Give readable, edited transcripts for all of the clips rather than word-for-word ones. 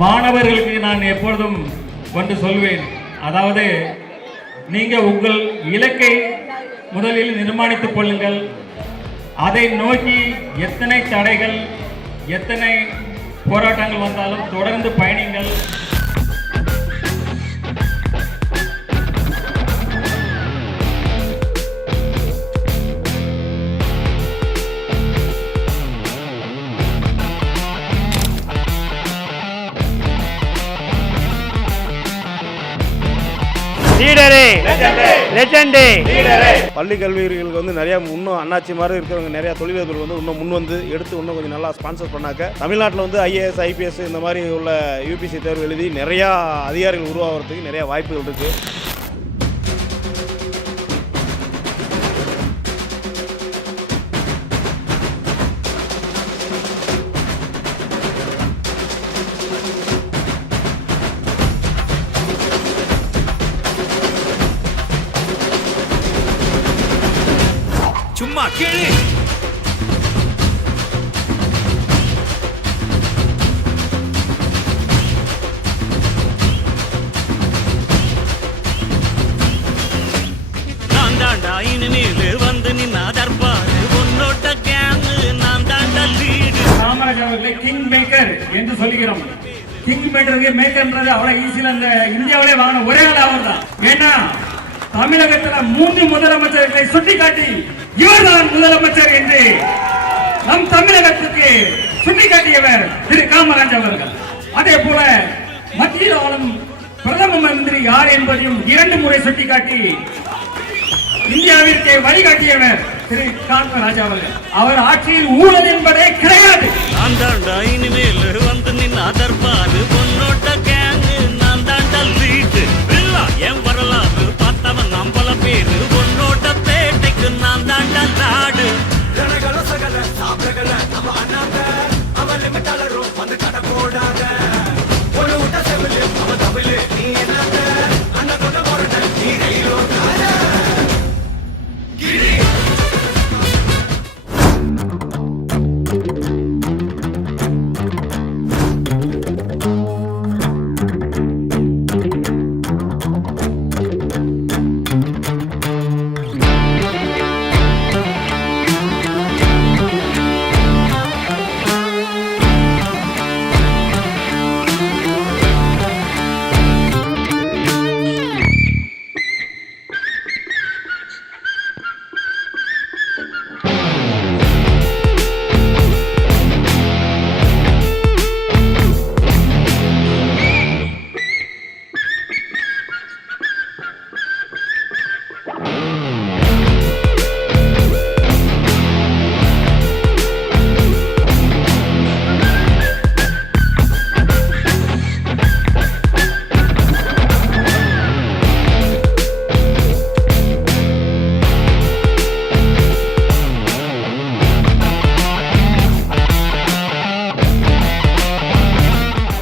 மாணவர்களுக்கு நான் எப்பொழுதும் ஒன்று சொல்வேன், அதாவது நீங்கள் உங்கள் இலக்கை முதலில் நிர்மாணித்துக் கொள்ளுங்கள். அதை நோக்கி எத்தனை தடைகள் எத்தனை போராட்டங்கள் வந்தாலும் தொடர்ந்து பயணிங்கள். பள்ளி கல்விகளுக்கு வந்து நிறைய இன்னும் அண்ணாச்சி மாதிரி இருக்கிறவங்க நிறைய தொழிலதிபர்கள் வந்து இன்னும் முன் வந்து எடுத்து இன்னும் கொஞ்சம் நல்லா ஸ்பான்சர் பண்ணாக்க தமிழ்நாட்டில் வந்து ஐஏஎஸ் ஐபிஎஸ் இந்த மாதிரி உள்ள யூபிசி தேர்வு எழுதி நிறையா அதிகாரிகள் உருவாகிறதுக்கு நிறைய வாய்ப்புகள் இருக்குது. சும்மா கேளு. நான் தாண்டா இனிமேல் வந்து நின்னா தர்பாரு உன்னோட கேங் நான் தாண்டா லீடு. காமராஜ் அவர்களை கிங் மேக்கர் என்று சொல்கிறோம். கிங் மேக்கர்ன்றது அவ்வளவு ஈஸியில் அந்த இந்தியாவிலே வாங்கின ஒரே ஆள் அவர் தான். ஏன்னா தமிழகத்தில் 3 முதலமைச்சர்களை சுட்டிக்காட்டி இவர்தான் முதலமைச்சர் என்று நம் தமிழகத்துக்கு சுட்டிக்காட்டியவர் திரு காமராஜ் அவர்கள். அதே போல மத்தியில் ஆளும் பிரதம மந்திரி யார் என்பதையும் 2 முறை சுட்டிக்காட்டி இந்தியாவிற்கு வழிகாட்டியவர் திரு காமராஜ் அவர்கள். அவர் ஆட்சியில் ஊழல் என்பதே கிடையாது. நான் தாண்டா இனிமேல் வந்து நின்னா தர்பாரு உன்னோட கேங் நான் தாண்டா லீடு. என் வரலாறு பார்த்தவன் நம்பல பேரு உன்னோட பேட்டைக்கு நான் தாண்டா நாடு.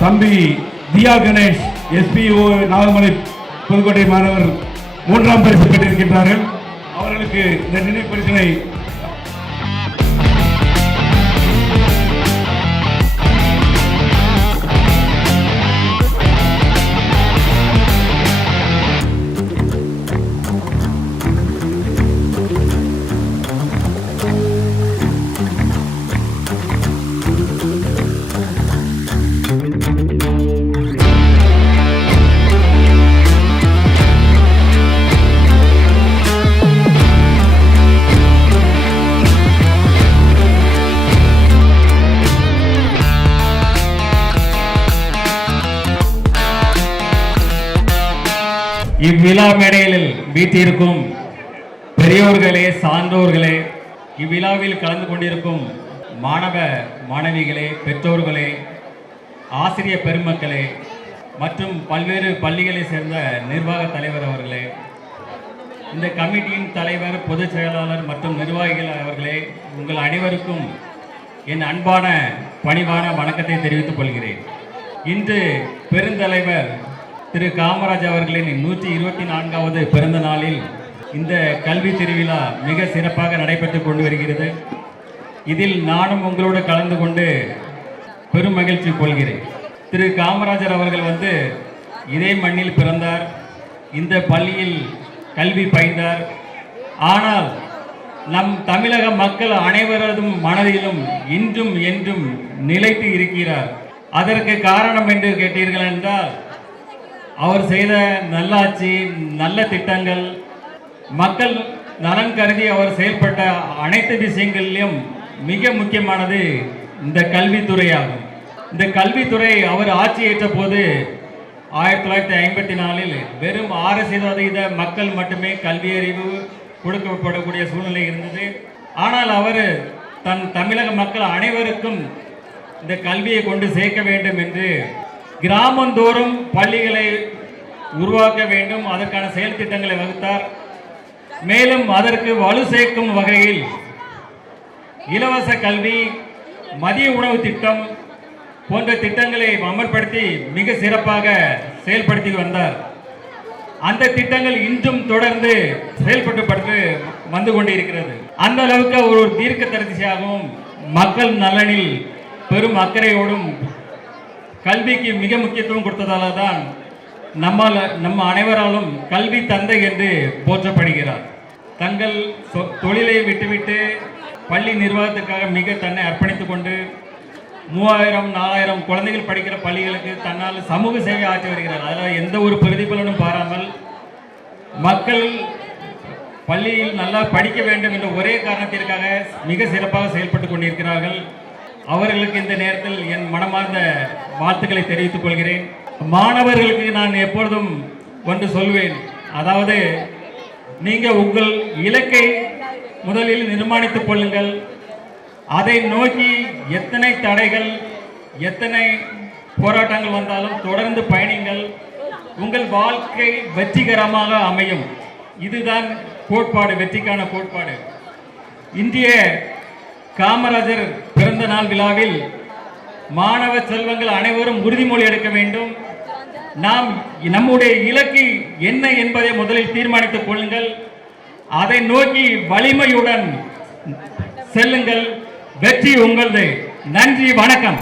தம்பி தியா கணேஷ் எஸ்பிஓ நாகமலை புதுக்கோட்டை மாணவர் 3ஆம் பரிசு பெற்றிருக்கின்றார்கள். அவர்களுக்கு இந்த நினைவு பரிசினை இவ்விழா மேடையில் வீட்டிற்கும் பெரியோர்களே, சான்றோர்களே, இவ்விழாவில் கலந்து கொண்டிருக்கும் மாணவ மாணவிகளே, பெற்றோர்களே, ஆசிரியர் பெருமக்களே மற்றும் பல்வேறு பள்ளிகளை சேர்ந்த நிர்வாக தலைவர் அவர்களே, இந்த கமிட்டியின் தலைவர், பொதுச் செயலாளர் மற்றும் நிர்வாகிகள் அவர்களே, உங்கள் அனைவருக்கும் என் அன்பான பணிவான வணக்கத்தை தெரிவித்துக் கொள்கிறேன். இன்று பெருந்தலைவர் திரு காமராஜ் அவர்களின் 124வது பிறந்த நாளில் இந்த கல்வி திருவிழா மிக சிறப்பாக நடைபெற்று கொண்டு வருகிறது. இதில் நானும் உங்களோடு கலந்து கொண்டு பெரும் மகிழ்ச்சி கொள்கிறேன். திரு காமராஜர் அவர்கள் வந்து இதே மண்ணில் பிறந்தார், இந்த பள்ளியில் கல்வி பயின்றார். ஆனால் நம் தமிழக மக்கள் அனைவரதும் மனதிலும் இன்றும் என்றும் நிலைத்து இருக்கிறார். அதற்கு காரணம் என்று கேட்டீர்கள் என்றால், அவர் செய்த நல்லாட்சி, நல்ல திட்டங்கள், மக்கள் நலன் கருதி அவர் செயல்பட்ட அனைத்து விஷயங்களிலும் மிக முக்கியமானது இந்த கல்வித்துறையாகும். இந்த கல்வித்துறை அவர் ஆட்சி ஏற்ற போது 1954 வெறும் 6% மக்கள் மட்டுமே கல்வி அறிவு கொடுக்கப்படக்கூடிய சூழ்நிலை இருந்தது. ஆனால் அவர் தன் தமிழக மக்கள் அனைவருக்கும் இந்த கல்வியை கொண்டு சேர்க்க வேண்டும் என்று கிராமந்தோறும் பள்ளிகளை உருவாக்க வேண்டும், அதற்கான செயல் திட்டங்களை வகுத்தார். மேலும் அதற்கு வலு சேர்க்கும் வகையில் இலவச கல்வி, மதிய உணவு திட்டம் போன்ற திட்டங்களை அமல்படுத்தி மிக சிறப்பாக செயல்படுத்தி வந்தார். அந்த திட்டங்கள் இன்றும் தொடர்ந்து செயல்பட்டு வந்து கொண்டிருக்கிறது. அந்த அளவுக்கு ஒரு தீர்க்க தரிசியாகவும் மக்கள் நலனில் பெரும் அக்கறையோடும் கல்விக்கு மிக முக்கியத்துவம் கொடுத்ததால தான் நம்ம அனைவராலும் கல்வி தந்தை என்று போற்றப்படுகிறார். தங்கள் தொழிலை விட்டுவிட்டு பள்ளி நிர்வாகத்திற்காக மிக தன்னை அர்ப்பணித்துக் கொண்டு 3000-4000 குழந்தைகள் படிக்கிற பள்ளிகளுக்கு தன்னால் சமூக சேவை ஆற்றி வருகிறார். அதில் எந்த ஒரு பிரதிபலனும் பாராமல் மக்கள் பள்ளியில் நல்லா படிக்க வேண்டும் என்ற ஒரே காரணத்திற்காக மிக சிறப்பாக செயல்பட்டு கொண்டிருக்கிறார்கள். அவர்களுக்கு இந்த நேரத்தில் என் மனமார்ந்த வாழ்த்துக்களை தெரிவித்துக் கொள்கிறேன். மாணவர்களுக்கு நான் எப்பொழுதும் ஒன்று சொல்வேன், அதாவது நீங்கள் உங்கள் இலக்கை முதலில் நிர்மாணித்துக் கொள்ளுங்கள். அதை நோக்கி எத்தனை தடைகள், எத்தனை போராட்டங்கள் வந்தாலும் தொடர்ந்து பயணிங்கள். உங்கள் வாழ்க்கை வெற்றிகரமாக அமையும். இதுதான் கோட்பாடு, வெற்றிக்கான கோட்பாடு. இந்திய காமராஜர் பிறந்த நாள் விழாவில் மாணவ செல்வங்கள் அனைவரும் உறுதிமொழி எடுக்க வேண்டும். நாம் நம்முடைய இலக்கு என்ன என்பதை முதலில் தீர்மானித்துக் கொள்ளுங்கள். அதை நோக்கி வலிமையுடன் செல்லுங்கள். வெற்றி உங்களது. நன்றி, வணக்கம்.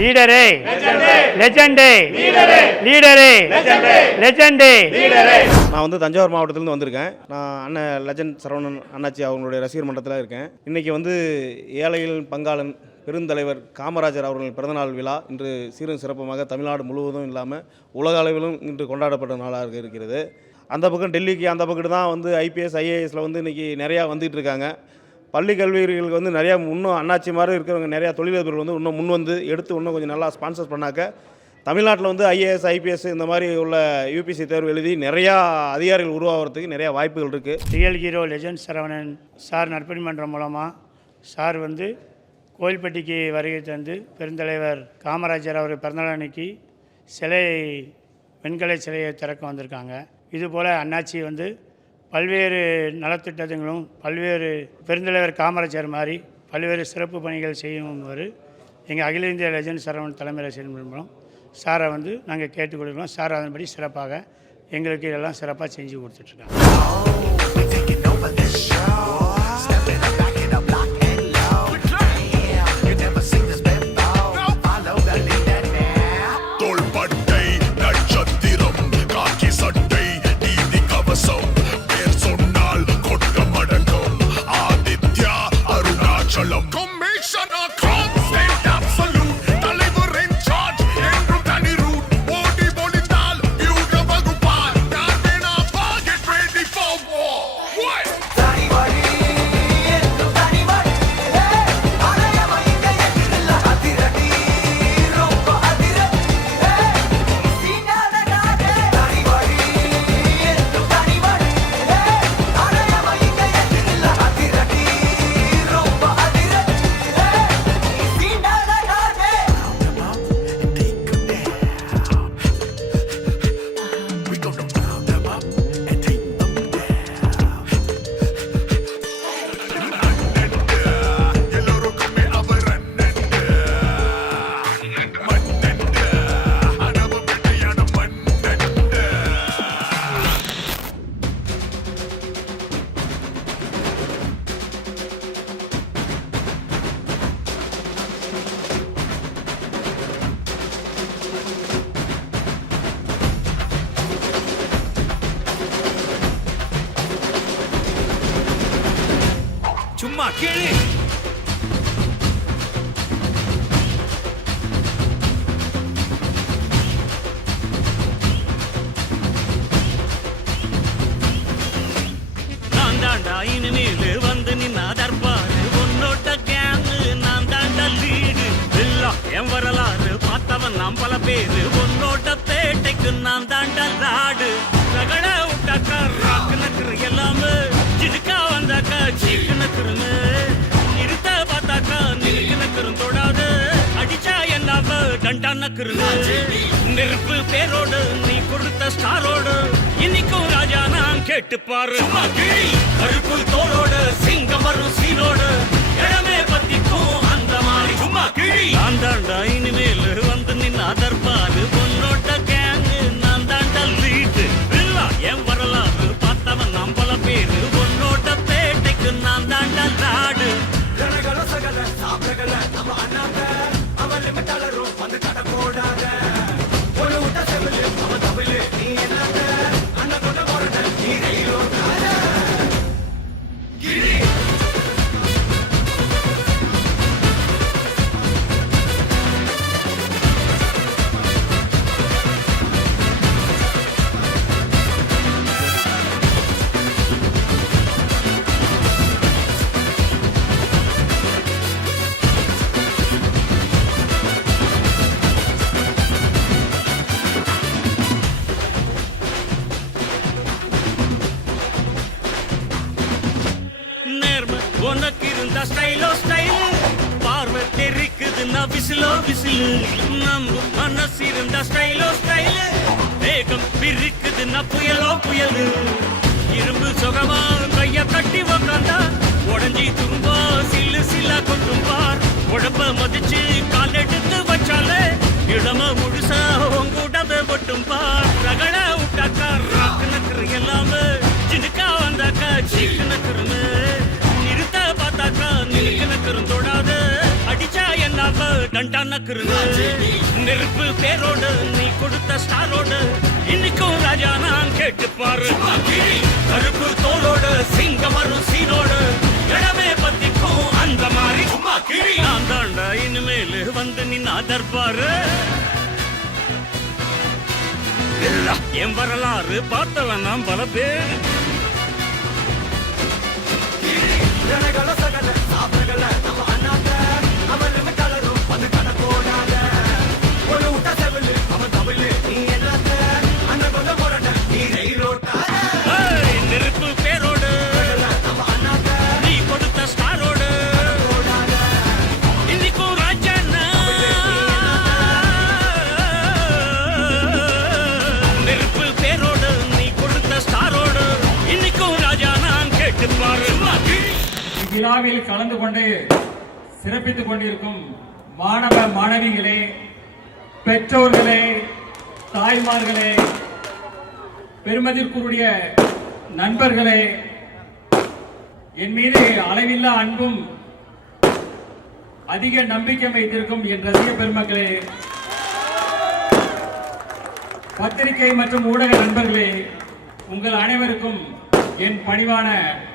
லீடரே, லெஜெண்டே, லீடரே, லெஜெண்டே. நான் வந்து தஞ்சாவூர் மாவட்டத்திலேருந்து வந்திருக்கேன். நான் அண்ணன் லெஜண்ட் சரவணன் அண்ணாச்சி அவங்களுடைய ரசிகர் மன்றத்தில் இருக்கேன். இன்றைக்கி வந்து ஏழையில் பங்காளன் பெருந்தலைவர் காமராஜர் அவர்கள் பிறந்தநாள் விழா இன்று சீரும் சிறப்புமாக தமிழ்நாடு முழுவதும் இல்லாமல் உலக அளவிலும் இன்று கொண்டாடப்பட்ட நாளாக இருக்கிறது. அந்த பக்கம் டெல்லிக்கு அந்த பக்கம் தான் வந்து ஐபிஎஸ் ஐஏஎஸில் வந்து இன்றைக்கி நிறையா வந்துகிட்டு இருக்காங்க. பள்ளி கல்விகளுக்கு வந்து நிறையா இன்னும் அண்ணாச்சி மாதிரி இருக்கிறவங்க நிறையா தொழிலதிபர்கள் வந்து இன்னும் முன் வந்து எடுத்து இன்னும் கொஞ்சம் நல்லா ஸ்பான்சர் பண்ணாக்க தமிழ்நாட்டில் வந்து ஐஏஎஸ் ஐபிஎஸ் இந்த மாதிரி உள்ள யூபிசி தேர்வு எழுதி நிறையா அதிகாரிகள் உருவாகிறதுக்கு நிறையா வாய்ப்புகள் இருக்குது. Real hero legend Saravanan sir நற்பணி மன்றம் மூலமாக சார் வந்து கோயில்பட்டிக்கு வருகை தந்து பெருந்தலைவர் காமராஜர் அவர் பிறந்தநாள் அன்னைக்கு சிலை, வெண்கலை சிலையை திறக்க வந்திருக்காங்க. இதுபோல் அண்ணாச்சி வந்து பல்வேறு நலத்திட்டங்களும் பல்வேறு பெருந்தலைவர் காமராஜர் மாதிரி பல்வேறு சிறப்பு பணிகள் செய்யும்போது எங்கள் அகில இந்திய லெஜண்ட் சரவணன் தலைமையில் செயல்படும் சாரை வந்து நாங்கள் கேட்டுக்கொள்கிறோம். சார் அதன்படி சிறப்பாக எங்களுக்கு இதெல்லாம் சிறப்பாக செஞ்சு கொடுத்துட்ருக்காங்க. சும்மா கிழி. நான் தாண்டா இனிமேலு வந்து நின்னா தர்பாரு உன்னோட்ட கேங்கு நான் தாண்டா லீடு எல்லாம் என் வரலாறு பார்த்தவன் நாம் பல பேரு உன்னோட்ட பேட்டைக்கு நான் தாண்டா லாடு ரகட விட்டாக்கா ராக்கு நக்குறு எல்லாமே சிடுக்கா வந்தாக்கா சீக்கு நக்குறுன்னு நிறுத்த பார்த்தாக்கா நிறுக்கு நக்குறும் தொடாது அடிச்சா என்னாவ டண்டா நக்குறுன்னு நெருப்பு பேரோடு நீ கொடுத்த ஸ்டாரோடு இன்னைக்கும் ராஜா நான் கேட்டு பாரு கருப்பு தோளோடு சிங்கம் வரும் சீனோடு இடமே பத்திக்கும் அந்த மாதிரி சும்மா கிழி. நான் தாண்டா இனிமேல் வந்து நின்னா தர்பாரு உன்னோட்ட கேங்கு நான் தாண்டா லீடு என் வரலாறு பார்த்தவன் நாம் பல பேரு உன்னோட்ட பேட்டைக்கு நான் தாண்டா லாடு. நேர்மை உனக்கு இருந்தா ஸ்டைலோ ஸ்டைல் பார்வை தெரிக்குதுன்னா விசிலோ விசிலு நம்ம மனசு இருந்தா ஸ்டைலோ ஸ்டைல் வேகம் பிரிக்குதுன்னா புயலோ புயலு இரும்பு சுகமா கைய கட்டி உக்காந்தா உடஞ்சி துரும்பா சில்லு சில்லா கொட்டும் பார் உடம்ப மதிச்சு கால் எடுத்து வச்சாலே இளம முழுசா உங்கூடவே ஒட்டும் பார் ரகட விட்டாக்கா ராக்கு நக்குறு எல்லாமே சிடுக்கா வந்தாக்கா சீக்கு நக்குறுன்னு நிறுத்த பார்த்தாக்கா நிறுக்கு நக்குறும் தொடாது அடிச்சா என்னாவ டண்டா நக்குறுன்னு நெருப்பு பேரோடு நீ கொடுத்த ஸ்டாரோடு இன்னைக்கும் ராஜா நான் கேட்டு பாரு கருப்பு தோளோடு சிங்கம் வரும் சீனோடு இடமே பத்திக்கும் அந்த மாதிரி சும்மா கிழி. நான் தாண்டா இனிமேல் வந்து நின்னா தர்பாரு என் வரலாறு பார்த்தவன் நாம் பல பேர் நெருப்பு பேரோடு நீ கொடுத்த ஸ்டாரோடு இன்னைக்கும் ராஜாண்ணா நெருப்பு பேரோடு நீ கொடுத்த ஸ்டாரோடு இன்னைக்கும் ராஜா நான் கேட்டு பாரு. விழாவில் கலந்து கொண்டு சிறப்பித்துக் கொண்டிருக்கும் மாணவ மாணவிகளே, பெற்றோர்களே, தாய்மார்களே, பெருமதிக்குரிய நண்பர்களே, என் மீது அளவில்லா அன்பும் அதிக நம்பிக்கை வைத்திருக்கும் என் ரசிக பெருமக்களே, பத்திரிகை மற்றும் ஊடக நண்பர்களே, உங்கள் அனைவருக்கும் என் பணிவான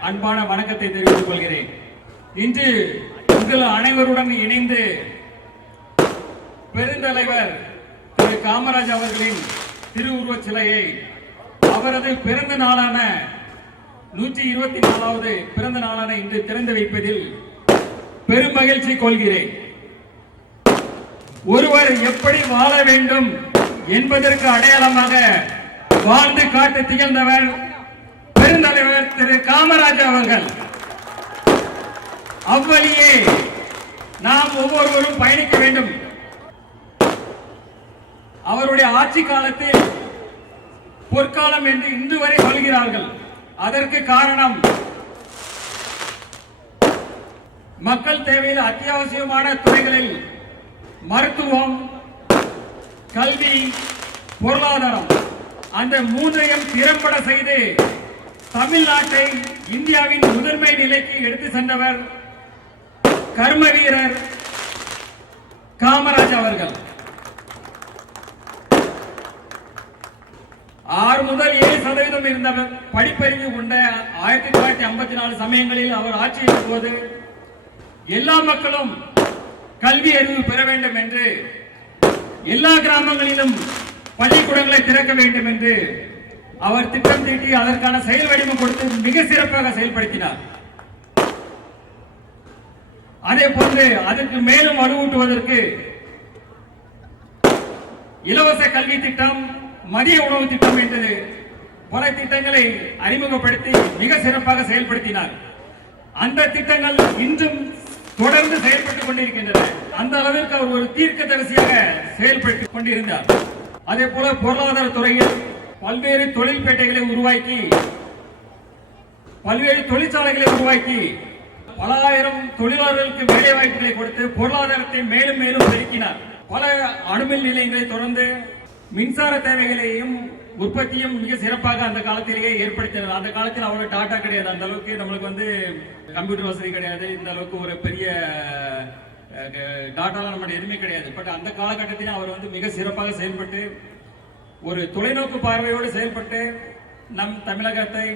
அன்பான வணக்கத்தை தெரிவித்துக் கொள்கிறேன். இன்று உங்கள் அனைவருடன் இணைந்து பெருந்தலைவர் திரு காமராஜ் அவர்களின் திருவுருவச் சிலையை அவரது பிறந்த நாளான 124வது பிறந்த நாளான இன்று திறந்து வைப்பதில் பெரும் மகிழ்ச்சி கொள்கிறேன். ஒருவர் எப்படி வாழ வேண்டும் என்பதற்கு அடையாளமாக வாழ்ந்து காட்டு திகழ்ந்தவர் பெருந்தலைவர் திரு காமராஜ் அவர்கள். அவ்வழியே நாம் ஒவ்வொருவரும் பயணிக்க வேண்டும். அவருடைய ஆட்சி காலத்தில் பொற்காலம் என்று இன்று வரை சொல்கிறார்கள். அதற்கு காரணம் மக்கள் தேவையில் அத்தியாவசியமான துறைகளில் மருத்துவம், கல்வி, பொருளாதாரம் அந்த மூன்றையும் திறம்பட செய்து தமிழ்நாட்டை இந்தியாவின் முதன்மை நிலைக்கு எடுத்து சென்றவர் கர்ம வீரர் காமராஜ் அவர்கள். 6 முதல் 7% இருந்த படிப்பறிவு கொண்ட 1954 சமயங்களில் அவர் ஆட்சியின் போது எல்லா மக்களும் கல்வி அறிவு பெற வேண்டும் என்று எல்லா கிராமங்களிலும் பள்ளிக்கூடங்களை திறக்க வேண்டும் என்று அவர் திட்டம் தீட்டி அதற்கான செயல் வடிவம் கொடுத்து மிக சிறப்பாக செயல்படுத்தினார். அதே போன்று அதற்கு மேலும் வலுவூட்டுவதற்கு இலவச கல்வி திட்டம், மதிய உணவு திட்டம் என்று பல திட்டங்களை அறிமுகப்படுத்தி மிக சிறப்பாக செயல்படுத்தினார். அந்த திட்டங்கள் இன்றும் தொடர்ந்து செயல்பட்டுக் கொண்டிருக்கின்றன. அந்த அளவிற்கு அவர் ஒரு தீர்க்கதரிசியாக செயல்பட்டுக் கொண்டிருந்தார். அதே போல பொருளாதார துறையில் பல்வேறு தொழில்பேட்டைகளை உருவாக்கி, பல்வேறு தொழிற்சாலைகளை உருவாக்கி பல ஆயிரம் தொழிலாளர்களுக்கு வேலை வாய்ப்புகளை கொடுத்து பொருளாதாரத்தை மேலும் மேலும் பெருக்கினார். பல அணுமின் நிலையங்களை தொடர்ந்து மின்சார தேவைகளையும் உற்பத்தியும் மிக சிறப்பாக அந்த காலத்திலேயே ஏற்படுத்தினார். அந்த காலத்தில் அவ்வளவு டாடா கிடையாது, அந்த அளவுக்கு நம்மளுக்கு வந்து கம்ப்யூட்டர் வசதி கிடையாது, இந்த அளவுக்கு ஒரு பெரிய டாட்டாலாம் நம்ம எதுவுமே கிடையாது. பட் அந்த காலகட்டத்தில் அவர் வந்து மிக சிறப்பாக செயல்பட்டு ஒரு தொலைநோக்கு பார்வையோடு செயல்பட்டு நம் தமிழகத்தை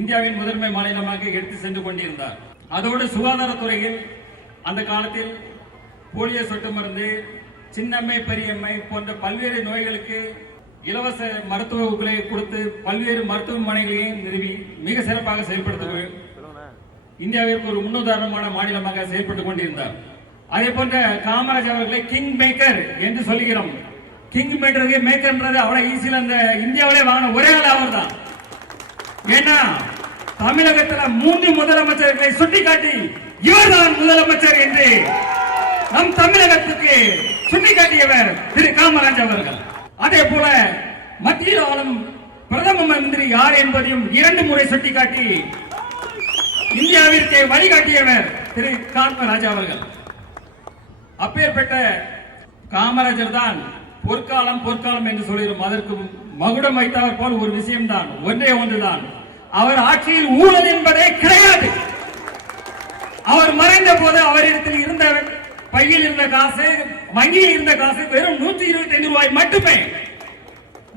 இந்தியாவின் முதன்மை மாநிலமாக எடுத்து சென்று கொண்டிருந்தார். அதோடு சுகாதாரத்துறையில் அந்த காலத்தில் போலியோ சொட்டு மருந்து, சின்னம்மை பெரியம்மை போன்ற பல்வேறு நோய்களுக்கு இலவச மருத்துவங்களை கொடுத்து பல்வேறு மருத்துவமனைகளையும் நிறுவி மிக சிறப்பாக செயல்படுத்த இந்தியாவிற்கு ஒரு முன்னுதாரணமான மாநிலமாக செயல்பட்டுக் கொண்டிருந்தார். அதே போன்ற காமராஜ் அவர்களை கிங் மேக்கர் என்று சொல்கிறோம். கிங் மேக்கர்ன்றது அவ்வளவு ஈஸியில் அந்த இந்தியாவிலே வாங்கின ஒரே ஆள் அவர் தான். ஏன்னா தமிழகத்தில் 3 முதலமைச்சர்களை சுட்டிக்காட்டி இவர்தான் முதலமைச்சர் என்று நம் தமிழகத்துக்கு சுட்டிக்காட்டியவர் திரு காமராஜ் அவர்கள். அதே போல மத்தியில் ஆளும் பிரதம மந்திரி யார் என்பதையும் 2 முறை சுட்டிக்காட்டி இந்தியாவிற்கு வழிகாட்டியவர் திரு காமராஜ் அவர்கள். அப்பேற்பட்ட காமராஜர் தான் பொற்காலம் என்று சொல்கிறோம். அதற்கு மகுடம் வைத்தவர் போல் ஒரு விஷயம்தான், ஒன்றே ஒன்றுதான், அவர் ஆட்சியில் ஊழல் என்பதே கிடையாது. அவர் மறைந்த போது அவரிடத்தில் இருந்த பையில் இருந்த காசு, வங்கியில் இருந்த காசு வெறும் 125 ரூபாய் மட்டுமே.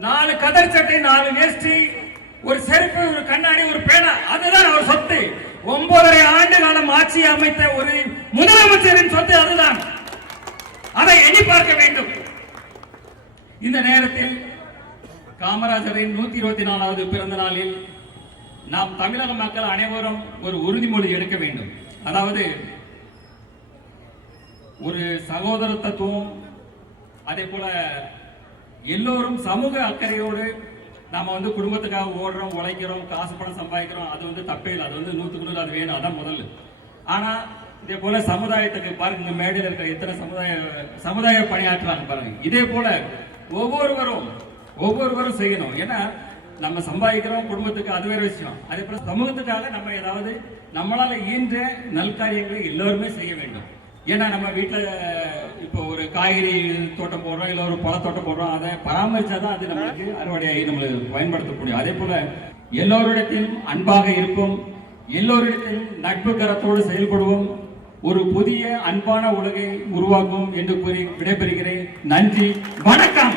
4 கதர் சட்டை, 4 வேஷ்டி, ஒரு செருப்பு, ஒரு கண்ணாடி, ஒரு பேனா, அதுதான் அவர் சொத்து. 9.5 ஆண்டு காலம் ஆட்சி அமைத்த ஒரு முதலமைச்சரின் சொத்து அதுதான். அதை எண்ணி பார்க்க வேண்டும். இந்த நேரத்தில் காமராஜரின் 124வது பிறந்த நாளில் நாம் தமிழக மக்கள் அனைவரும் ஒரு உறுதிமொழி எடுக்க வேண்டும். அதாவது ஒரு சகோதரத்துவம், அதே போல எல்லோரும் சமூக அக்கறையோடு நாம வந்து குடும்பத்துக்காக ஓடுறோம், உழைக்கிறோம், காசு பணம் சம்பாதிக்கிறோம், அது வந்து தப்பே இல்லை, அது வந்து 100% அது வேணும், அதான் முதல்ல. ஆனா இதே போல சமுதாயத்துக்கு பாருங்க, இந்த மேடையில் இருக்கிற எத்தனை சமுதாய பணியாற்றுறாங்க பாருங்க. இதே போல ஒவ்வொருவரும் செய்யணும். ஏன்னா நம்ம சம்பாதிக்கிறோம் குடும்பத்துக்கு, அது வேற விஷயம். அதே போல சமூகத்துக்காக நம்ம ஏதாவது நம்மளால ஈன்ற நல்காரியங்களை எல்லோருமே செய்ய வேண்டும். ஏன்னா நம்ம வீட்டில் இப்போ ஒரு காய்கறி தோட்டம் போடுறோம், இல்லை ஒரு பழத்தோட்டம் போடுறோம், அதை பராமரிச்சாதான் அது நம்மளுக்கு அறுவடையாகி நம்மளுக்கு பயன்படுத்தக்கூடிய. அதே போல எல்லோரிடத்திலும் அன்பாக இருப்போம், எல்லோரிடத்திலும் நட்பு கரத்தோடு செயல்படுவோம், ஒரு புதிய அன்பான உலகை உருவாக்கும் என்று கூறி விடைபெறுகிறேன். நன்றி, வணக்கம்.